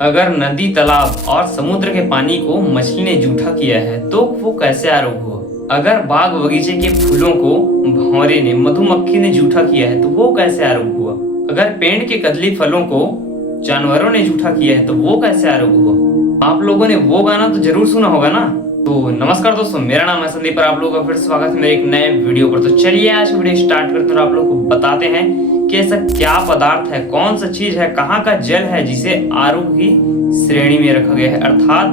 अगर नदी, तालाब और समुद्र के पानी को मछली ने जूठा किया है तो वो कैसे आरोप हुआ? अगर बाग बगीचे के फूलों को भंवरे ने, मधुमक्खी ने जूठा किया है तो वो कैसे आरोप हुआ? अगर पेड़ के कदली फलों को जानवरों ने जूठा किया है तो वो कैसे आरोप हुआ? आप लोगों ने वो गाना तो जरूर सुना होगा ना। तो नमस्कार दोस्तों, मेरा नाम है संदीप और आप लोगों का फिर स्वागत है मेरे एक नए वीडियो पर। तो चलिए आज वीडियो स्टार्ट करते हैं और आप लोगों को बताते हैं कि ऐसा क्या पदार्थ है, कौन सा चीज है, कहाँ का जल है जिसे आरोप की श्रेणी में रखा गया है, अर्थात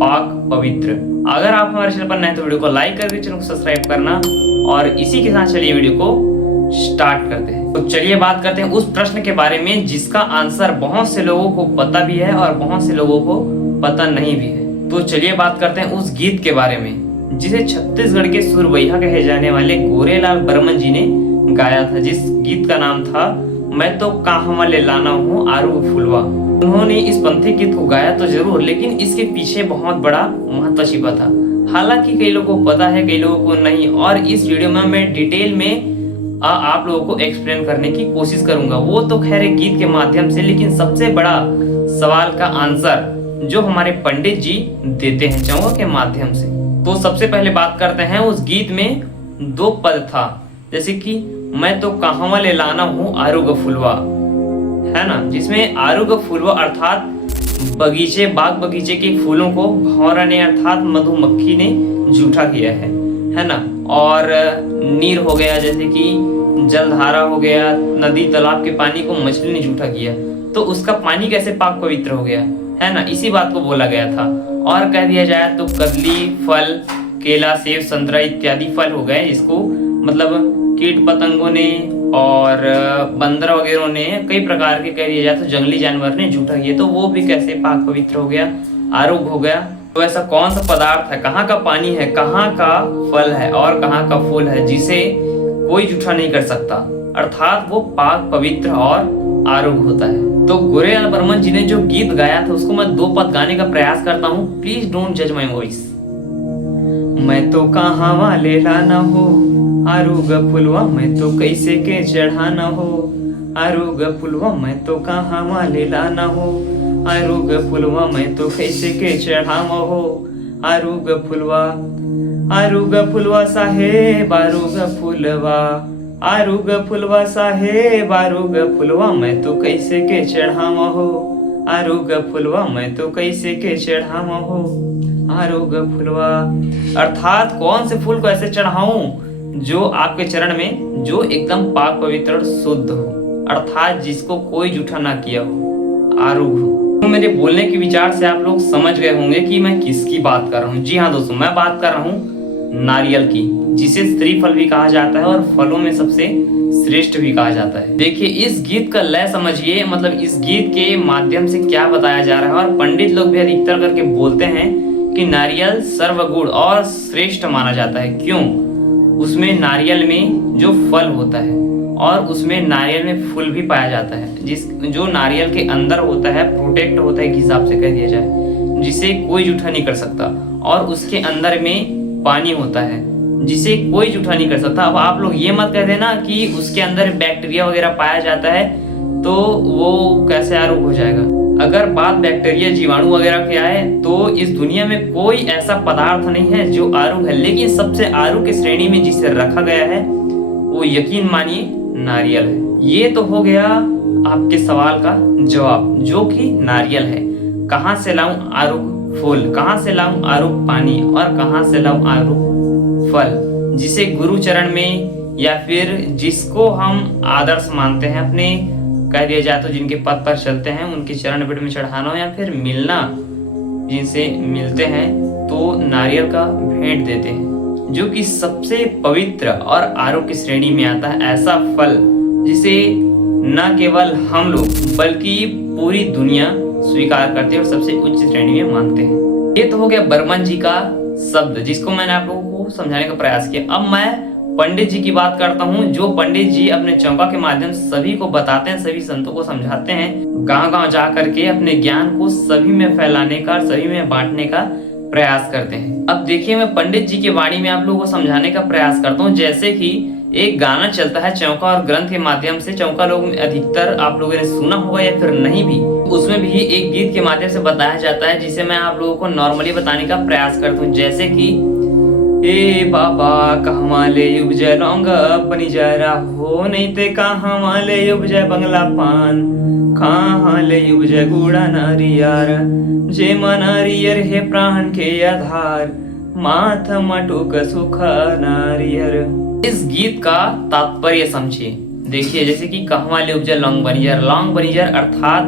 पाक पवित्र। अगर आप हमारे चैनल पर नए तो वीडियो को लाइक करके चैनल को सब्सक्राइब करना। और इसी के साथ चलिए वीडियो को स्टार्ट करते हैं। तो चलिए बात करते हैं उस प्रश्न के बारे में जिसका आंसर बहुत से लोगों को पता भी है और बहुत से लोगों को पता नहीं भी है। तो चलिए बात करते हैं उस गीत के बारे में जिसे छत्तीसगढ़ के सुरबैया कहे जाने वाले गोरेलाल बर्मन जी ने गाया था, जिस गीत का नाम था मैं तो कहवा ले लाना हूँ आरू फुलवा। उन्होंने इस पंथी गीत को गाया तो जरूर, लेकिन इसके पीछे बहुत बड़ा महत्व छिपा था। हालांकि कई लोगों को पता है, कई लोगों को नहीं। और इस वीडियो में मैं डिटेल में आप लोगों को एक्सप्लेन करने की कोशिश करूंगा। वो तो खैर एक गीत के माध्यम से, लेकिन सबसे बड़ा सवाल का आंसर जो हमारे पंडित जी देते हैं चौवा के माध्यम से। तो सबसे पहले बात करते हैं उस गीत में दो पद था, जैसे कि मैं तो कहवा ले लाना हूँ आरुग फुलवा, है ना, जिसमें आरुग फुलवा अर्थात बगीचे, बाग बगीचे के फूलों को भंवरा ने अर्थात मधुमक्खी ने जूठा किया है ना। और नीर हो गया, जैसे कि जलधारा हो गया, नदी तालाब के पानी को मछली ने जूठा किया, तो उसका पानी कैसे पाक पवित्र हो गया, है ना, इसी बात को बोला गया था। और कह दिया जाए तो कदली फल, केला, सेब, संतरा इत्यादि फल हो गए, जिसको मतलब कीट पतंगों ने और बंदर वगैरह ने, कई प्रकार के कह दिया जाए तो जंगली जानवर ने जूठा किया, तो वो भी कैसे पाक पवित्र हो गया, आरोग्य हो गया। तो ऐसा कौन सा पदार्थ है, कहाँ का पानी है, कहाँ का फल है और कहाँ का फूल है जिसे कोई जूठा नहीं कर सकता, अर्थात वो पाक पवित्र और आरोग्य होता है। तो गोरेलाल बर्मन जी ने जो गीत गाया था उसको मैं दो पद गाने का प्रयास करता हूँ। प्लीज डोंट जज माई वॉइस। मैं तो कहवा ले लाना हो आरुग फुलवा, मैं तो कैसे के चढ़ाना हो आरुग फुलवा, मैं तो कहवा ले लाना हो आरुग फुलवा, मैं तो कैसे के चढ़ावा हो आरुग फुलवा। आरुग फुलवा साहेब आरुग फुलवा, आरुग फुलवा साहेब आरुग फुलवा, मैं तो कैसे के चढ़ावा हो आरुग फुलवा, मैं तो कैसे के चढ़ावा हो आरुग फुलवा। अर्थात कौन से फूल को ऐसे चढ़ाऊं जो आपके चरण में जो एकदम पाक पवित्र और शुद्ध हो, अर्थात जिसको कोई जूठा ना किया हो, आरुग हो। तो मेरे बोलने के विचार से आप लोग समझ गए होंगे कि मैं किसकी बात कर रहा हूँ। जी हाँ दोस्तों, मैं बात कर रहा हूँ नारियल की, जिसे श्रीफल भी कहा जाता है और फलों में सबसे श्रेष्ठ भी कहा जाता है। देखिए इस गीत का लय समझिए, मतलब इस गीत के माध्यम से क्या बताया जा रहा है। और पंडित लोग भी अधिकतर करके बोलते हैं कि नारियल सर्वगुण और श्रेष्ठ माना जाता है। क्यों? उसमें नारियल में जो फल होता है और उसमें नारियल में फूल भी पाया जाता है, जो नारियल के अंदर होता है, प्रोटेक्ट होता है, एक हिसाब से कह दिया जाए, जिसे कोई जूठा नहीं कर सकता। और उसके अंदर में पानी होता है जिसे कोई जूठा नहीं कर सकता। अब आप लोग ये मत कह देना कि उसके अंदर बैक्टीरिया वगैरह पाया जाता है तो वो कैसे आरोप हो जाएगा। अगर बात बैक्टीरिया, जीवाणु वगैरह की आए तो इस दुनिया में कोई ऐसा पदार्थ नहीं है जो आरोप है, लेकिन सबसे आरोप की श्रेणी में जिसे रखा गया है वो यकीन मानिए नारियल है। ये तो हो गया आपके सवाल का जवाब, जो कि नारियल है। कहाँ से लाऊं आरोप फूल, कहाँ से लाऊं आरुग पानी और कहाँ से लाऊं आरुग फल, जिसे गुरु चरण में या फिर जिसको हम आदर्श मानते हैं अपने, कह दिया जाए तो जिनके पद पर चलते हैं उनके चरण पेट में चढ़ाना हो या फिर मिलना, जिनसे मिलते हैं तो नारियल का भेंट देते हैं, जो कि सबसे पवित्र और आरोग्य की श्रेणी में आता है। ऐसा फल जिसे न केवल हम लोग बल्कि पूरी दुनिया स्वीकार करते हैं और सबसे उच्च श्रेणी में मानते हैं। ये तो हो गया बर्मन जी का शब्द, जिसको मैंने आप लोगों को समझाने का प्रयास किया। अब मैं पंडित जी की बात करता हूँ, जो पंडित जी अपने चौका के माध्यम से सभी को बताते हैं, सभी संतों को समझाते हैं, गांव-गांव जा करके अपने ज्ञान को सभी में फैलाने का, सभी में बांटने का प्रयास करते हैं। अब देखिए मैं पंडित जी की वाणी में आप लोगों को समझाने का प्रयास करता हूँ। जैसे कि एक गाना चलता है चौका और ग्रंथ के माध्यम से। चौका लोग अधिकतर आप लोगों ने सुना होगा या फिर नहीं भी। उसमें भी एक गीत के माध्यम से बताया जाता है, जिसे मैं आप लोगों को नॉर्मली बताने का प्रयास करता हूँ। जैसे कि ए बाबा कहवा ले उपजय लौंग बनी जरा हो, नहीं ते कहवा ले उपजय बंगला पान, कहाँ ले उपजय गुड़ा नारियर, जे नारियर है प्राण के आधार, माथ मटुक सुख नारियर। इस गीत का तात्पर्य समझिए। देखिए, जैसे कि कहवा ले उपजय लौंग बनिजर, लौंग बनिजर अर्थात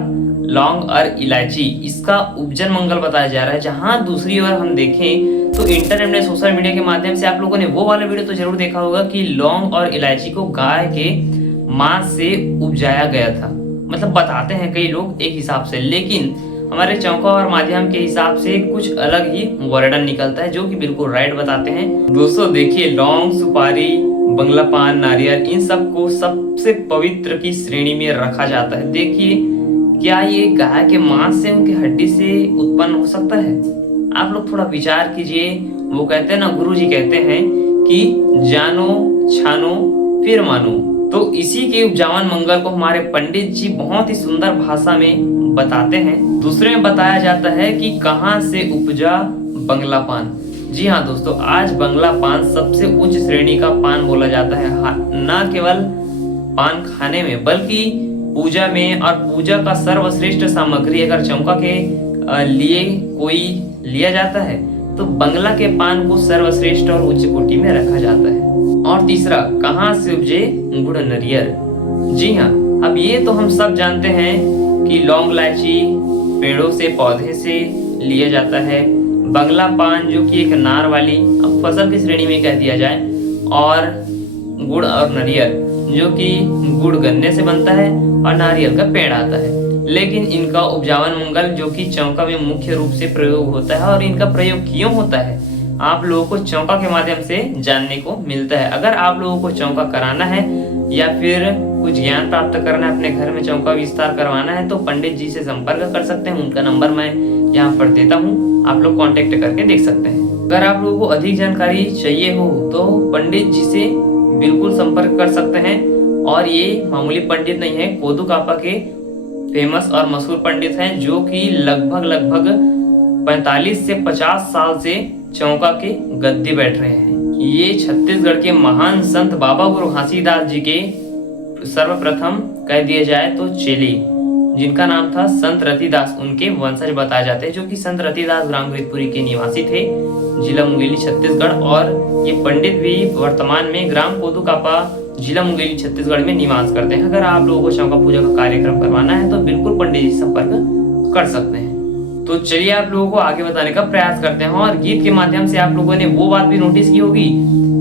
लौंग और इलायची, इसका उपजन मंगल बताया जा रहा है। जहां दूसरी ओर हम देखें तो इंटरनेट में सोशल मीडिया के माध्यम से आप लोगों ने वो वाला वीडियो तो जरूर देखा होगा कि लौंग और इलायची को गाय के मांस से उपजाया गया था। मतलब बताते हैं कई लोग एक हिसाब से, लेकिन हमारे चौका और माध्यम के हिसाब से कुछ अलग ही वर्णन निकलता है, जो कि बिल्कुल राइट बताते हैं। दोस्तों देखिए, लौंग, सुपारी, बंगला पान, नारियल, इन सबको सबसे पवित्र की श्रेणी में रखा जाता है। देखिए, क्या ये गाय के मांस से, उनकी हड्डी से उत्पन्न हो सकता है? आप लोग थोड़ा विचार कीजिए। वो कहते हैं ना, गुरुजी कहते हैं कि जानो छानो फिर मानो। तो इसी के उपजावन मंगल को हमारे पंडित जी बहुत ही सुंदर भाषा में बताते हैं। दूसरे में बताया जाता है कि कहां से उपजा बंगला पान। जी हाँ दोस्तों, आज बंगला पान सबसे उच्च श्रेणी का पान बोला जाता है। न केवल पान खाने में, बल्कि पूजा में, और पूजा का सर्वश्रेष्ठ सामग्री अगर चौका के लिए कोई लिया जाता है तो बंगला के पान को सर्वश्रेष्ठ और उच्च कोटि में रखा जाता है। और तीसरा, कहाँ से उपजे गुड़ नरियर। जी हाँ, अब ये तो हम सब जानते हैं कि लौंग इलायची पेड़ों से, पौधे से लिया जाता है। बंगला पान जो कि एक नार वाली फसल की श्रेणी में कह दिया जाए, और गुड़ और नारियल जो कि गुड़ गन्ने से बनता है और नारियल का पेड़ आता है। लेकिन इनका उपजावन मंगल जो कि चौका में मुख्य रूप से प्रयोग होता है, और इनका प्रयोग क्यों होता है आप लोगों को चौका के माध्यम से जानने को मिलता है। अगर आप लोगों को चौका कराना है या फिर कुछ ज्ञान प्राप्त करना है, अपने घर में चौका विस्तार करवाना है, तो पंडित जी से संपर्क कर सकते हैं। उनका नंबर मैं यहाँ पर देता हूँ, आप लोग कॉन्टेक्ट करके देख सकते हैं। अगर आप लोगों को अधिक जानकारी चाहिए हो तो पंडित जी से बिल्कुल संपर्क कर सकते हैं। और ये मामूली पंडित नहीं है, कोदू कापा के फेमस और मशहूर पंडित हैं, जो कि लगभग 45 से 50 साल से चौका के गद्दी बैठ रहे हैं। ये छत्तीसगढ़ के महान संत बाबा गुरु घासीदास जी के सर्वप्रथम कह दिया जाए तो चेली, जिनका नाम था संत रतिदास, उनके वंशज बताए जाते हैं। जो कि संत रतिदास ग्राम गीतपुरी के निवासी थे, जिला मुंगेली छत्तीसगढ़। और ये पंडित भी वर्तमान में ग्राम कोदू कापा, जिला मुंगेली छत्तीसगढ़ में निवास करते हैं। अगर आप लोगों को चौका पूजा का कार्यक्रम करवाना है तो बिल्कुल पंडित जी से संपर्क कर सकते हैं। तो चलिए आप लोगों को आगे बताने का प्रयास करते हैं। और गीत के माध्यम से आप लोगों ने वो बात भी नोटिस की होगी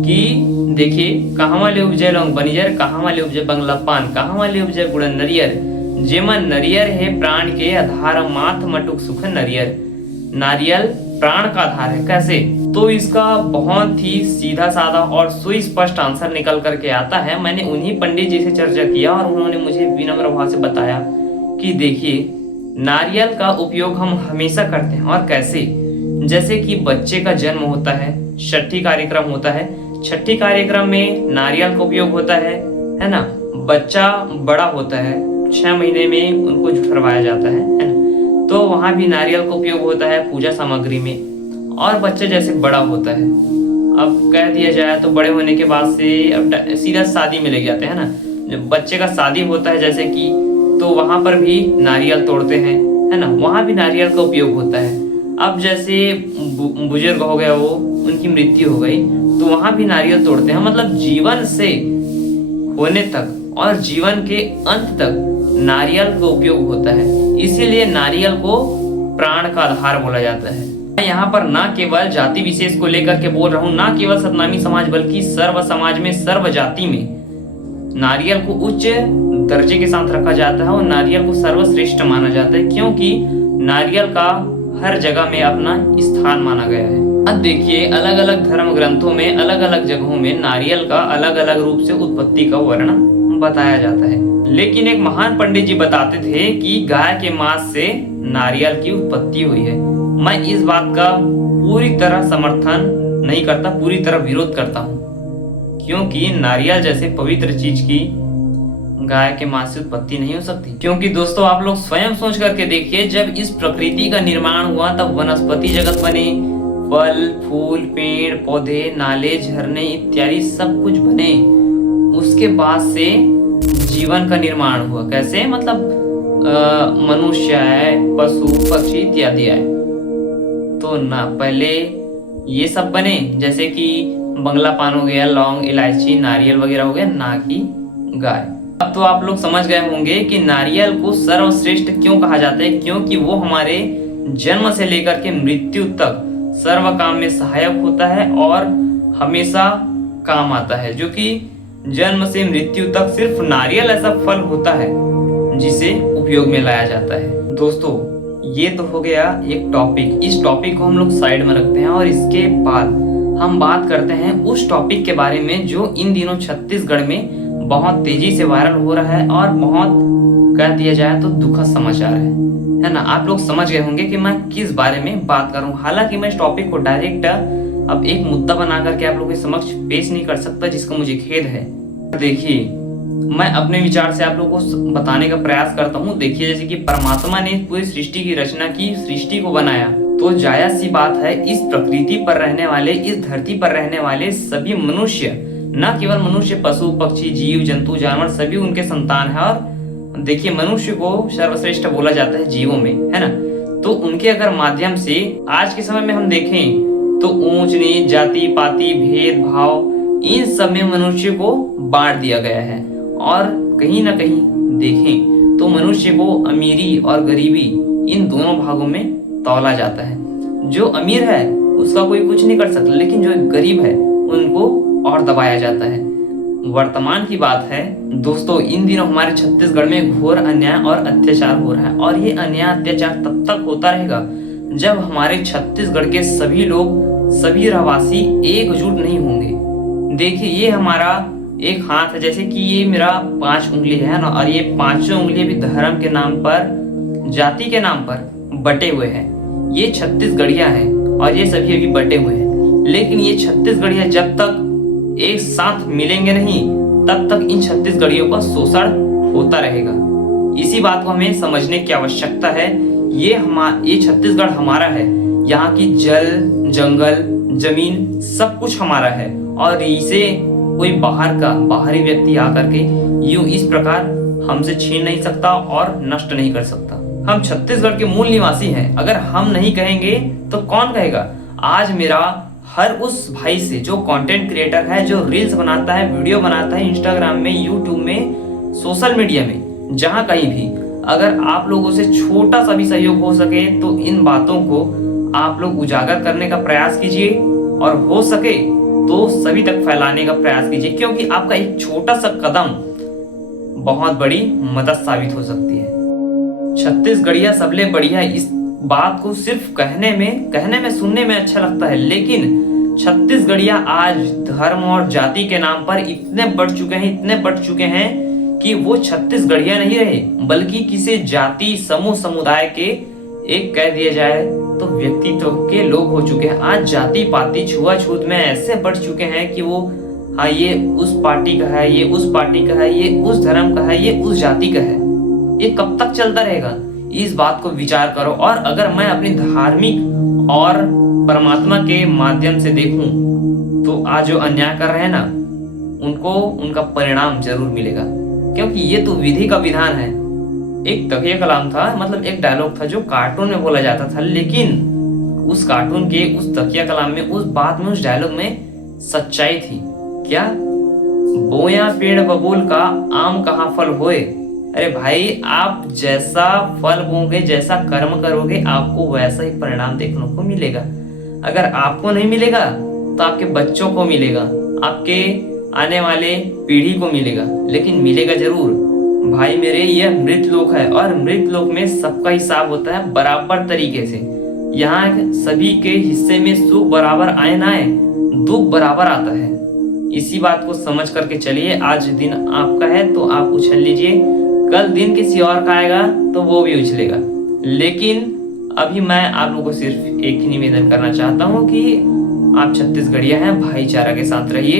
कि देखिए, कहवा ले उपजे लौंग बनिजर, कहवा ले उपजे बंगला पान, कहवा ले उपजे गुड़ नरियर, जेमन नरियर है प्राण के आधार, माथ मटुक सुख नरियर। नारियल प्राण का आधार है। कैसे? तो इसका बहुत ही सीधा साधा और सुस्पष्ट आंसर निकल करके आता है। मैंने उन्हीं पंडित जी से चर्चा किया और उन्होंने मुझे विनम्र भाव से बताया कि देखिए, नारियल का उपयोग हम हमेशा करते हैं। और कैसे? जैसे कि बच्चे का जन्म होता है, छठी कार्यक्रम होता है, छठी कार्यक्रम में नारियल का उपयोग होता है ना। बच्चा बड़ा होता है, 6 महीने में उनको जुठरवाया जाता है ना, तो वहां भी नारियल का उपयोग होता है पूजा सामग्री में। और बच्चा जैसे बड़ा होता है, अब कह दिया जाए तो बड़े होने के बाद से अब सीधा शादी में ले जाते हैं ना। जब बच्चे का शादी होता है जैसे कि, तो वहां पर भी नारियल तोड़ते हैं, है ना, वहां भी नारियल का उपयोग होता है। अब जैसे बुजुर्ग हो गया, वो उनकी मृत्यु हो गई, तो वहां भी नारियल तोड़ते हैं। मतलब जीवन से होने तक और जीवन के अंत तक नारियल का उपयोग होता है। इसीलिए नारियल को प्राण का आधार बोला जाता है। मैं यहाँ पर न केवल जाति विशेष को लेकर के बोल रहा हूँ, न केवल सतनामी समाज, बल्कि सर्व समाज में, सर्व जाति में नारियल को उच्च दर्जे के साथ रखा जाता है और नारियल को सर्वश्रेष्ठ माना जाता है, क्योंकि नारियल का हर जगह में अपना स्थान माना गया है। अब देखिए, अलग अलग धर्म ग्रंथों में, अलग अलग जगहों में नारियल का अलग अलग रूप से उत्पत्ति का वर्णन बताया जाता है। लेकिन एक महान पंडित जी बताते थे कि गाय के मांस से नारियल की उत्पत्ति हुई है। मैं इस बात का पूरी तरह समर्थन नहीं करता, पूरी तरह विरोध करता हूँ क्योंकि नारियल जैसे पवित्र चीज की गाय के मांस से उत्पत्ति नहीं हो सकती। क्योंकि दोस्तों आप लोग स्वयं सोच करके देखिए, जब इस प्रकृति का निर्माण हुआ तब वनस्पति जगत बने, फल फूल पेड़ पौधे नाले झरने इत्यादि सब कुछ बने। उसके बाद से जीवन का निर्माण हुआ। कैसे? मतलब मनुष्य आए, पशु पक्षी इत्यादि आए। तो ना पहले ये सब बने, जैसे कि बंगला पान हो गया, लौंग इलायची नारियल वगैरह हो गया, ना कि गाय। अब तो आप लोग समझ गए होंगे कि नारियल को सर्वश्रेष्ठ क्यों कहा जाता है। क्योंकि वो हमारे जन्म से लेकर के मृत्यु तक सर्व काम में सहायक होता है और हमेशा काम आता है। जो कि जन्म से मृत्यु तक सिर्फ नारियल ऐसा फल होता है जिसे उपयोग में लाया जाता है। दोस्तों ये तो हो गया एक टॉपिक। इस टॉपिक को हम लोग साइड में रखते हैं और इसके बाद हम बात करते हैं उस टॉपिक के बारे में जो इन दिनों छत्तीसगढ़ में बहुत तेजी से वायरल हो रहा है और बहुत कह दिया जाए तो दुखद समाचार है ना। आप लोग समझ गए होंगे कि मैं किस बारे में बात कर रहा हूँ। हालांकि मैं इस टॉपिक को डायरेक्ट अब एक मुद्दा बना करके आप लोगों के समक्ष पेश नहीं कर सकता, जिसका मुझे खेद है। देखिए मैं अपने विचार से आप लोगों को बताने का प्रयास करता हूँ। देखिए जैसे कि परमात्मा ने पूरी सृष्टि की रचना की, सृष्टि को बनाया, तो जायज सी बात है इस प्रकृति पर रहने वाले, इस धरती पर रहने वाले सभी मनुष्य, न केवल मनुष्य, पशु पक्षी जीव जंतु जानवर सभी उनके संतान है। और देखिए मनुष्य को सर्वश्रेष्ठ बोला जाता है जीवों में, है ना। तो उनके अगर माध्यम से आज के समय में हम देखें तो ऊंच नीच जाति पाति भेदभाव इन सब में मनुष्य को बांट दिया गया है। और कहीं ना कहीं देखें तो मनुष्य को अमीरी और गरीबी इन दोनों भागों में तौला जाता है। जो अमीर है उसका कोई कुछ नहीं कर सकता, लेकिन जो गरीब है उनको और दबाया जाता है। वर्तमान की बात है दोस्तों, इन दिनों हमारे छत्तीसगढ़ में घोर अन्याय और अत्याचार हो रहा है। और ये अन्याय अत्याचार तब तक होता रहेगा जब हमारे छत्तीसगढ़ के सभी लोग, सभी रहवासी एकजुट नहीं होंगे। देखिए ये हमारा एक हाथ है, जैसे कि ये मेरा 5 उंगली है ना, और ये 5 उंगलियां भी धर्म के नाम पर, जाति के नाम पर बटे हुए हैं। ये छत्तीसगढ़िया है और ये सभी अभी बटे हुए हैं। लेकिन ये छत्तीसगढ़िया जब तक एक साथ मिलेंगे नहीं तब तक इन छत्तीसगढ़ियों का शोषण होता रहेगा। इसी बात को हमें समझने की आवश्यकता है। ये छत्तीसगढ़ हमारा है, यहाँ की जल जंगल जमीन सब कुछ हमारा है और इसे कोई बाहरी व्यक्ति आकर के यूं इस प्रकार हमसे छीन नहीं सकता और नष्ट नहीं कर सकता। हम छत्तीसगढ़ के मूल निवासी हैं, अगर हम नहीं कहेंगे तो कौन कहेगा। आज मेरा हर उस भाई से जो कंटेंट क्रिएटर है, जो रील्स बनाता है, वीडियो बनाता है इंस्टाग्राम में, यूट्यूब में, सोशल मीडिया में, जहां कहीं भी, अगर आप लोगों से छोटा सा भी सहयोग हो सके तो इन बातों को आप लोग उजागर करने का प्रयास कीजिए और हो सके तो सभी तक फैलाने का प्रयास कीजिए, क्योंकि आपका एक छोटा सा कदम बहुत बड़ी मदद साबित हो सकती है। छत्तीसगढ़िया सबले बढ़िया इस बात को सिर्फ कहने में सुनने में अच्छा लगता है, लेकिन छत्तीसगढ़िया आज धर्म और जाति के नाम पर इतने बढ़ चुके हैं कि वो छत्तीसगढ़िया नहीं रहे, बल्कि किसी जाति समूह समुदाय के एक कह दिया जाए तो व्यक्तित्व के लोग हो चुके हैं। आज जाति पाति छुआछूत में ऐसे बढ़ चुके हैं कि वो हाँ ये उस पार्टी का है, ये उस पार्टी का है, ये उस धर्म का है, ये उस जाति का है। ये कब तक चलता रहेगा, इस बात को विचार करो। और अगर मैं अपनी धार्मिक और परमात्मा के माध्यम से देखूं तो आज जो अन्याय कर रहे हैं ना, उनको उनका परिणाम जरूर मिलेगा, क्योंकि ये तो विधि का विधान है। एक तकिया कलाम था, मतलब एक डायलॉग था जो कार्टून में बोला जाता था, लेकिन उस कार्टून के उस तकिया कलाम में, उस बात में, उस डायलॉग में सच्चाई थी। क्या? बोया पेड़ बबूल का आम कहाँ फल होए। अरे भाई, आप जैसा फल बोगे, जैसा कर्म करोगे, आपको वैसा ही परिणाम देखने को मिलेगा। अगर आपको नहीं मिलेगा तो आपके बच्चों को मिलेगा, आपके आने वाले पीढ़ी को मिलेगा, लेकिन मिलेगा जरूर। भाई मेरे, यह मृत लोक है और मृत लोक में सबका हिसाब होता है बराबर तरीके से। यहाँ सभी के हिस्से में सुख बराबर आए ना आए, दुख बराबर आता है। इसी बात को समझ करके चलिए। आज दिन आपका है तो आप उछल लीजिए, कल दिन किसी और का आएगा तो वो भी उछलेगा। लेकिन अभी मैं आप लोगों को सिर्फ एक ही निवेदन करना चाहता हूँ कि आप छत्तीसगढ़िया हैं, भाईचारा के साथ रहिए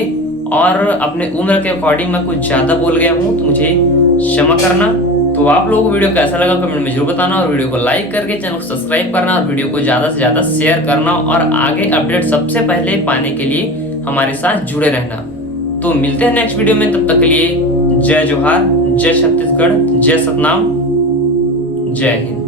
और अपने उम्र के अकॉर्डिंग मैं कुछ ज्यादा बोल गया हूँ तो मुझे क्षमा करना। तो आप लोगों को वीडियो कैसा लगा कमेंट में जरूर बताना, और वीडियो को लाइक करके चैनल को सब्सक्राइब करना, और वीडियो को ज्यादा से ज्यादा शेयर करना, और आगे अपडेट सबसे पहले पाने के लिए हमारे साथ जुड़े रहना। तो मिलते हैं नेक्स्ट वीडियो में, तब तक के लिए जय जोहार, जय छत्तीसगढ़, जय सतनाम, जय हिंद।